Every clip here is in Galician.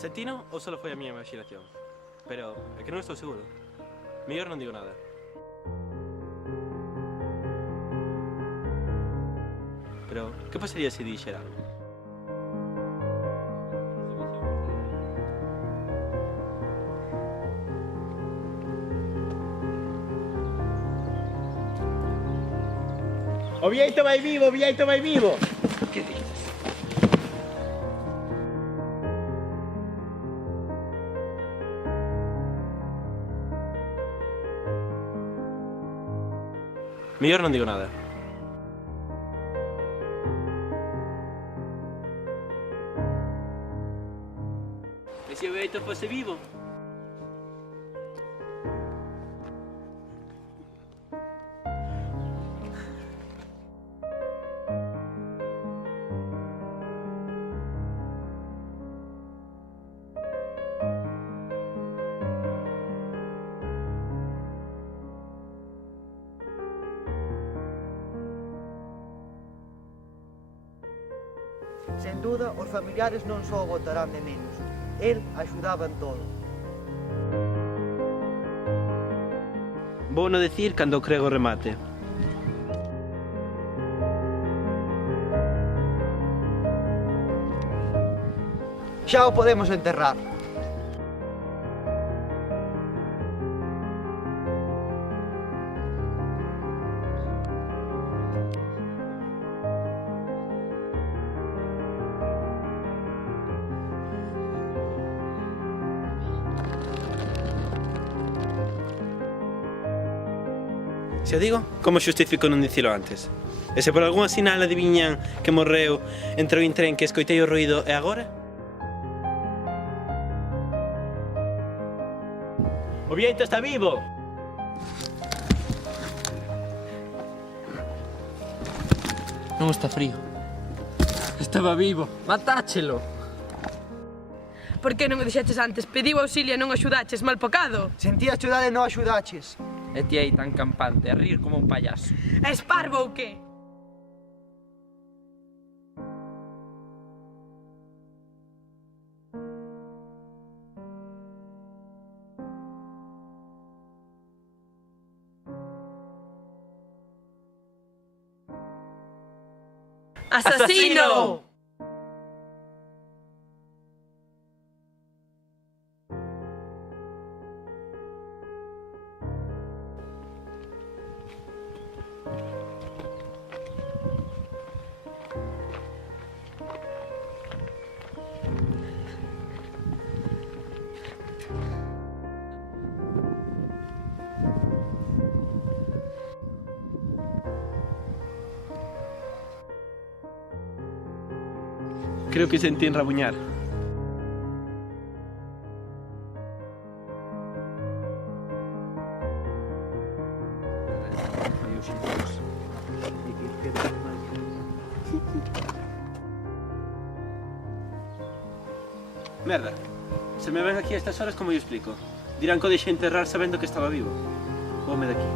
Sentino ou só foi a miña imaginación? Pero é que non estou seguro. Mellor non digo nada. Pero que pasaría se dixera algo? O Vieito vai vivo, o Vieito vai vivo! Que dices? Mellor non digo nada. E se o Vieito fose vivo? Sen duda, os familiares non só o botarán de menos. El axudaba en todo. Vou no decir cando o crego remate. Xa o podemos enterrar. Se o digo, como xustifico non dicilo antes? E se por algunha sinal adiviñan que morreu entre o tren que escoitei o ruído e agora? O Vieito está vivo! Non está frío. Estaba vivo. Matáchelo. Por que non o dixeches antes? Pediu auxilio e non axudaches, mal pocado. Sentías axudar e non axudaches. E ti aí tan campante, a rir como un payaso. És parvo ou que? ¡Asasino! Creo que sentí enrabuñar. Merda, se me ven aquí a estas horas, como yo explico? Dirán que o deixei enterrar sabendo que estaba vivo. Voume daqui.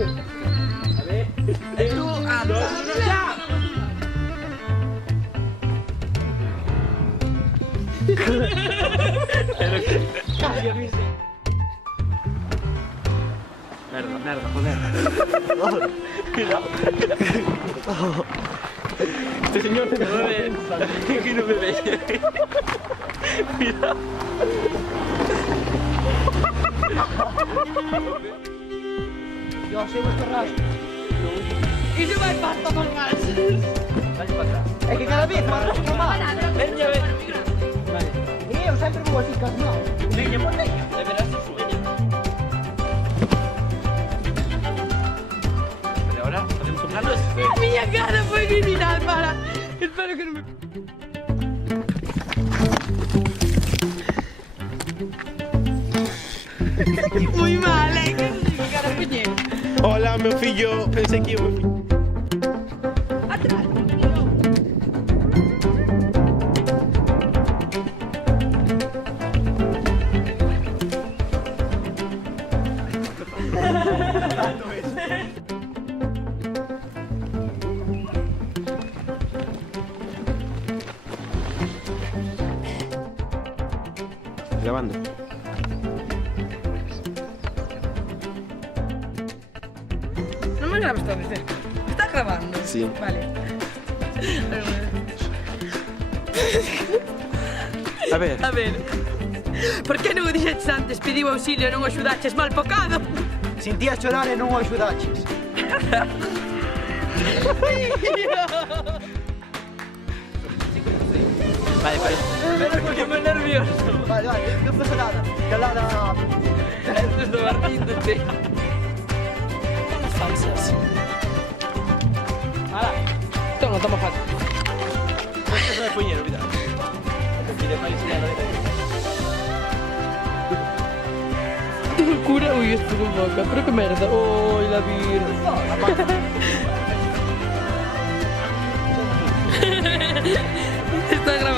Tú, anda. Merda, joder. Este señor no me ve. Que no me ve. Mira. Yo sei vuestro rastro. Y se va el pasto con más. Dale para atrás. É que cada vez me arrastro máis. Veña, veña. Vale. E eu sempre vou así casmado. Veña, por veña. De veras, veña. Pero ahora podemos comprarlo. Miña cara foi criminal, para. Espero que non me... Moi mal, que cara poñeu. Hola, meu fillo. Pensei que eu... Atrás. Grabando. Non me grabas todo de cerca. Estás grabando? Sí. Vale. A ver. A ver. Por que non o dixetes antes? Pediu auxilio e non o axudaches mal pocado. Sin ti a chorar e non o axudaches. Vale, pero porque me nervioso. Vale, non pasa nada. Calada. Estou barríndote. Falsas. Toma fácil. Esto no me puñero, mira. Mira, para enseñar Que locura. Ui, esto con boca. Pero que merda. Oi, la virgen. Está grabando.